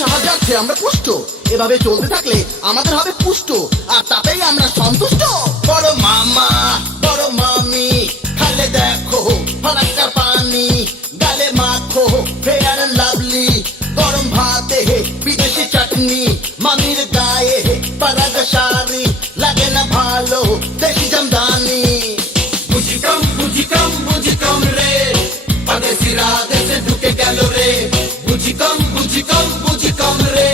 সাহায্যার্থে আমরা পুষ্ট, এভাবে চলতে থাকলে আমাদের হবে পুষ্ট, আর তাতেই আমরা সন্তুষ্ট। বড় মামা বড় মামি খালে দেখো ফারাক্কার পানি, গালে মাখো ফেয়ার লাভলি, গরম ভাতে বিদেশি চাটনি, মামির গায়ে পারাগা শাড়ি, লাগে না ভালো দেশি জামদানি। বুঝি কম রে, পাদেশিরা দেশে ঢুকে গেল রে। বুঝি কম রে,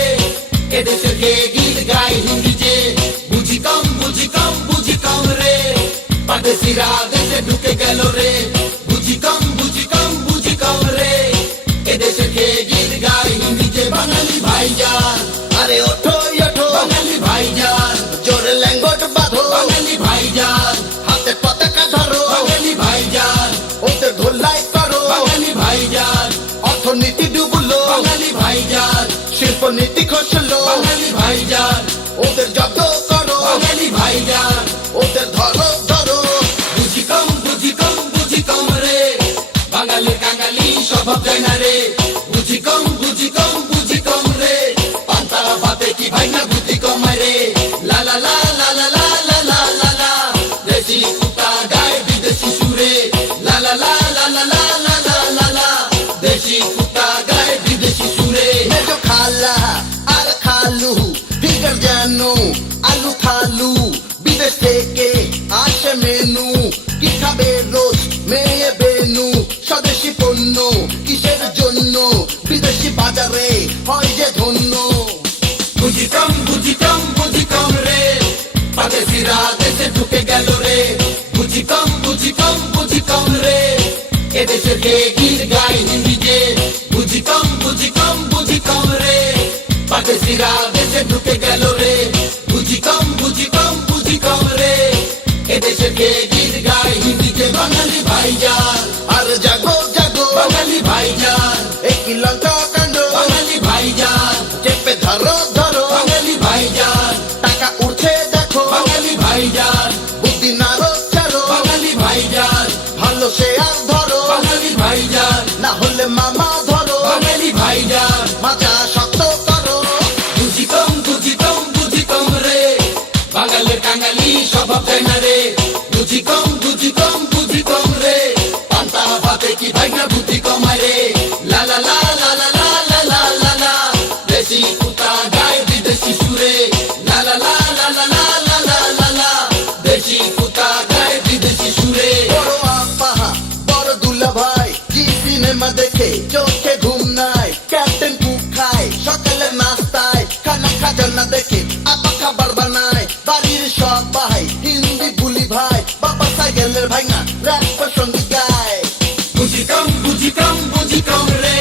এদেশে কে গীত গায় হিন্দি যে। বুঝি কম রে, পাদেশিরা দেশে ঢুকে গেল রে। বুঝি কম রে, এদেশে কে গীত গায় হিন্দি যে। বাঙালি ভাইজান, আরে ওঠো ওঠো বাঙালি ভাইজান, জোরে ল্যাঙ্গট বাঁধো, বাঙালি ভাইজান, হাতে পতাকা ধরো, বাঙালি ভাইজান, ওদের ধোলাই করো, বাঙালি ভাইজান, অর্থনীতি ডুবলো, বাঙালি ভাইজান, শিল্পনীতি খসলো, বাঙালি ভাইজান, ওদের যত করো, বাঙালি ভাইজান। ওদের ধরো ধরো। বুঝি কম রে, বাঙালি কাঙালি স্বভাব যায় না রে। বুঝি কম রে, পান্তা ভাতে কি ভাই না বুদ্ধি কমায় রে। লা লা লা লা লা লা লা লা লা লা, দেশি কুতা গায় বিদেশি সুরে। লা লা লা লা লা লা লা লা লা লা, দেশি কুতা গায় বিদেশি সুরে। মেজো খালা আর খালু ফিগার জানো, আলু থালু বিদেশ থেকে আসে মেনু, কি খাবে রোজ মেয়ে বেনু, স্বদেশি পণ্য কিসের জন্য, বিদেশি বাজারে হয় যে ধন্য। বুঝি কম রে, পাদেশিরা দেশে ঢুকে গেল রে। বুঝি কম রে, এদেশে কে গীত গায় হিন্দি যে। বুঝি কম রে, পাদেশিরা দেশে ঢুকে গেল রে। বুঝি কম রে, এদেশে কে গীত গায় হিন্দি যে। বাঙালি ভাইজান, আর জাগো জাগো বাঙালি ভাইজান, একই লঙ্কা কাণ্ড, বাঙালি ভাইজান, চেপে ধরো ধরো, বাঙালি ভাইজান, টাকা উঠছে দেখো, বাঙালি ভাইজান, বুদ্ধি নাড়ো ছাড়ো, বাঙালি ভাইজান, ভালো সে আর ধরো, বাঙালি ভাইজান, না হলে মামা ধরো, বাঙালি ভাইজান। মাজা শক্ত করো। বুঝি কম রে, বাঙালির কাঙালি স্বভাব যায় না রে। বুঝি কম রে, পান্তা ভাতে কি ভাই না বুদ্ধি কমায় রে। লা লা লা লা লা লা লা লা লা লা, দেশি কুতা গায় বিদেশি সুরে। লা লা লা লা লা লা লা লা লা লা, দেশি কুতা গায় বিদেশি সুরে। বড় আপা বড় দুলা ভাই, কি সিনেমা দেখে চোখে ঘুম নাই, ক্যাপ্টেন কুক খায় সকালের নাস্তায়, খানা খাজানা দেখে আপা খাবার বানায়, বাড়ির সব ভাই হিন্দি বুলি ভাই, বাবা সাইকেলের ভাই না র‍্যাপ সঙ্গীত গায়। বুঝি কম রে,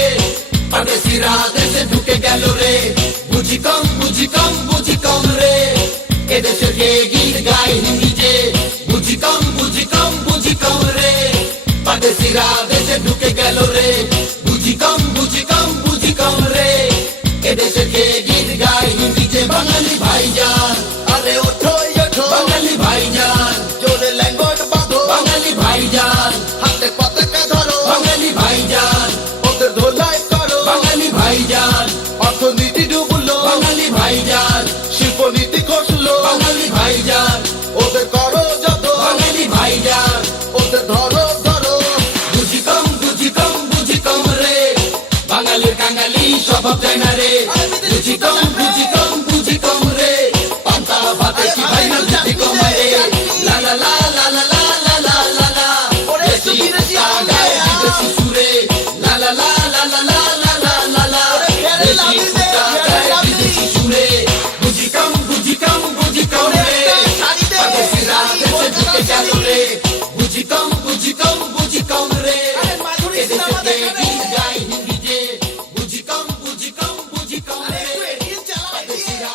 পাদেশিরা দেশে ঢুকে গেল রে। বুঝি কম রে, এদেশে কে গীত গায় হিন্দি যে। বুঝি কম রে, পাদেশিরা দেশে ঢুকে গেল রে। বুঝি কম রে, এদেশে কে গীত গায় হিন্দি যে। বাঙালি ভাইজান, আরে ওঠো ওঠো বাঙালি ভাইজান, জোরে ল্যাঙ্গট বাঁধো, বাঙালি ভাইজান, হাতে পতাকা ধরো, বাঙালি ভাইজান, ওদের ধোলাই করো, বাঙালি ভাইজান, অর্থনীতি ডুবলো, বাঙালি ভাইজান, শিল্পনীতি খসলো, বাঙালি ভাইজান, ওদের করো যত, বাঙালি ভাইজান। ওদের ধরো ধরো। বুঝি কম রে, বাঙালির কাঙালি স্বভাব যায় না রে। বুঝি কম রে, পান্তা ভাতে কি ভাই না বুদ্ধি কমায় রে। লা লা লা লা লা লা লা লা লা লা, দেশি কুতা গায় বিদেশি সুরে। লা লা লা লা লা লা লা লা লা লা, দেশি কুতা গায় বিদেশি সুরে। বুঝি কম রে, পাদেশিরা দেশে ঢুকে গেল রে। বুঝি কম রে, এদেশে কে গীত গায় হিন্দি যে। বুঝি কম রে, পাদেশিরা